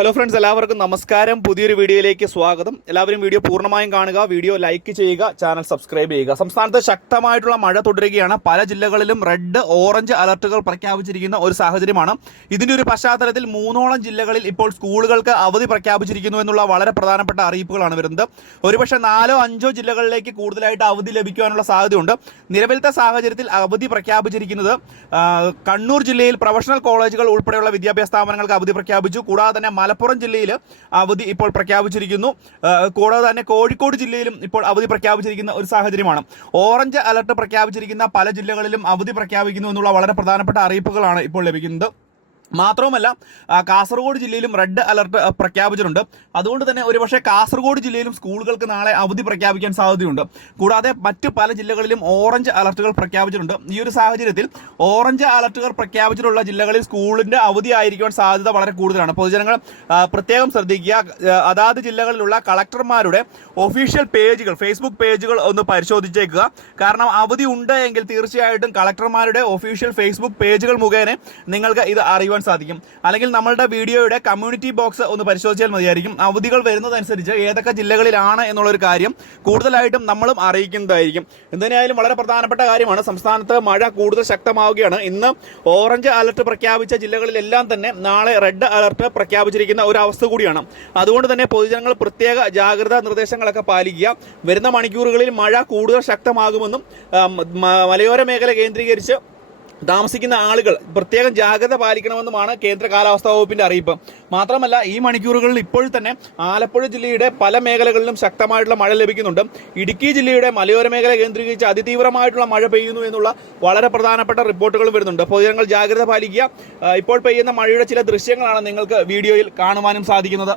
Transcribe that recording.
Hello friends എല്ലാവർക്കും നമസ്കാരം. പുതിയൊരു വീഡിയോയിലേക്ക് സ്വാഗതം. എല്ലാവരും വീഡിയോ പൂർണമായും കാണുക വീഡിയോ ലൈക്ക് ചെയ്യുക ചാനൽ സബ്സ്ക്രൈബ് ചെയ്യുക. സംസ്ഥാനത്ത് ശക്തമായിട്ടുള്ള മഴ തുടരുകയാണ്. പല ജില്ലകളിലും റെഡ് ഓറഞ്ച് അലർട്ടുകൾ പ്രഖ്യാപിച്ചിരിക്കുന്ന ഒരു സാഹചര്യമാണ്. ഇതിന്റെ ഒരു പശ്ചാത്തലത്തിൽ മൂന്നോളം ജില്ലകളിൽ ഇപ്പോൾ സ്കൂളുകൾക്ക് അവധി പ്രഖ്യാപിച്ചിരിക്കുന്നു എന്നുള്ള വളരെ പ്രധാനപ്പെട്ട അറിയിപ്പുകളാണ് വരുന്നത്. ഒരുപക്ഷെ നാലോ അഞ്ചോ ജില്ലകളിലേക്ക് കൂടുതലായിട്ട് അവധി ലഭിക്കുവാനുള്ള സാധ്യതയുണ്ട്. നിലവിലത്തെ സാഹചര്യത്തിൽ അവധി പ്രഖ്യാപിച്ചിരിക്കുന്നത് കണ്ണൂർ ജില്ലയിൽ പ്രൊഫഷണൽ കോളേജുകൾ ഉൾപ്പെടെയുള്ള വിദ്യാഭ്യാസ സ്ഥാപനങ്ങൾക്ക് അവധി പ്രഖ്യാപിച്ചു. കൂടാതെ തന്നെ മലപ്പുറം ജില്ലയിൽ അവധി ഇപ്പോൾ പ്രഖ്യാപിച്ചിരിക്കുന്നു. കൂടാതെ തന്നെ കോഴിക്കോട് ജില്ലയിലും ഇപ്പോൾ അവധി പ്രഖ്യാപിച്ചിരിക്കുന്ന ഒരു സാഹചര്യമാണ്. ഓറഞ്ച് അലർട്ട് പ്രഖ്യാപിച്ചിരിക്കുന്ന പല ജില്ലകളിലും അവധി പ്രഖ്യാപിക്കുന്നു എന്നുള്ള വളരെ പ്രധാനപ്പെട്ട അറിയിപ്പുകളാണ് ഇപ്പോൾ ലഭിക്കുന്നത്. മാത്രവുമല്ല കാസർഗോഡ് ജില്ലയിലും റെഡ് അലർട്ട് പ്രഖ്യാപിച്ചിട്ടുണ്ട്. അതുകൊണ്ട് തന്നെ ഒരുപക്ഷെ കാസർഗോഡ് ജില്ലയിലും സ്കൂളുകൾക്ക് നാളെ അവധി പ്രഖ്യാപിക്കാൻ സാധ്യതയുണ്ട്. കൂടാതെ മറ്റ് പല ജില്ലകളിലും ഓറഞ്ച് അലർട്ടുകൾ പ്രഖ്യാപിച്ചിട്ടുണ്ട്. ഈ ഒരു സാഹചര്യത്തിൽ ഓറഞ്ച് അലർട്ടുകൾ പ്രഖ്യാപിച്ചിട്ടുള്ള ജില്ലകളിൽ സ്കൂളിന്റെ അവധി ആയിരിക്കുവാൻ സാധ്യത വളരെ കൂടുതലാണ്. പൊതുജനങ്ങൾ പ്രത്യേകം ശ്രദ്ധിക്കുക. അതാത് ജില്ലകളിലുള്ള കളക്ടർമാരുടെ ഒഫീഷ്യൽ പേജുകൾ ഫേസ്ബുക്ക് പേജുകൾ ഒന്ന് പരിശോധിച്ചേക്കുക. കാരണം അവധി ഉണ്ട് എങ്കിൽ തീർച്ചയായിട്ടും കളക്ടർമാരുടെ ഒഫീഷ്യൽ ഫേസ്ബുക്ക് പേജുകൾ മുഖേന നിങ്ങൾക്ക് ഇത് അറിയുവാൻ സാധിക്കും. അല്ലെങ്കിൽ നമ്മളുടെ വീഡിയോയുടെ കമ്മ്യൂണിറ്റി ബോക്സ് ഒന്ന് പരിശോധിച്ചാൽ മതിയായിരിക്കും. അവധികൾ വരുന്നതനുസരിച്ച് ഏതൊക്കെ ജില്ലകളിലാണ് എന്നുള്ള ഒരു കാര്യം കൂടുതലായിട്ടും നമ്മളും അറിയിക്കുന്നതായിരിക്കും. എന്തിനായാലും വളരെ പ്രധാനപ്പെട്ട കാര്യമാണ്. സംസ്ഥാനത്ത് മഴ കൂടുതൽ ശക്തമാവുകയാണ്. ഇന്ന് ഓറഞ്ച് അലർട്ട് പ്രഖ്യാപിച്ച ജില്ലകളിലെല്ലാം തന്നെ നാളെ റെഡ് അലർട്ട് പ്രഖ്യാപിച്ചിരിക്കുന്ന ഒരു അവസ്ഥ കൂടിയാണ്. അതുകൊണ്ട് തന്നെ പൊതുജനങ്ങൾ പ്രത്യേക ജാഗ്രതാ നിർദ്ദേശങ്ങളൊക്കെ പാലിക്കുക. വരുന്ന മണിക്കൂറുകളിൽ മഴ കൂടുതൽ ശക്തമാകുമെന്നും മലയോര മേഖല കേന്ദ്രീകരിച്ച് താമസിക്കുന്ന ആളുകൾ പ്രത്യേകം ജാഗ്രത പാലിക്കണമെന്നുമാണ് കേന്ദ്ര കാലാവസ്ഥാ വകുപ്പിന്റെ അറിയിപ്പ്. മാത്രമല്ല ഈ മണിക്കൂറുകളിൽ ഇപ്പോൾ തന്നെ ആലപ്പുഴ ജില്ലയുടെ പല മേഖലകളിലും ശക്തമായിട്ടുള്ള മഴ ലഭിക്കുന്നുണ്ട്. ഇടുക്കി ജില്ലയുടെ മലയോര മേഖല കേന്ദ്രീകരിച്ച് അതിതീവ്രമായിട്ടുള്ള മഴ പെയ്യുന്നു എന്നുള്ള വളരെ പ്രധാനപ്പെട്ട റിപ്പോർട്ടുകൾ വരുന്നുണ്ട്. പൊതുജനങ്ങൾ ജാഗ്രത പാലിക്കുക. ഇപ്പോൾ പെയ്യുന്ന മഴയുടെ ചില ദൃശ്യങ്ങളാണ് നിങ്ങൾക്ക് വീഡിയോയിൽ കാണുവാനും സാധിക്കുന്നത്.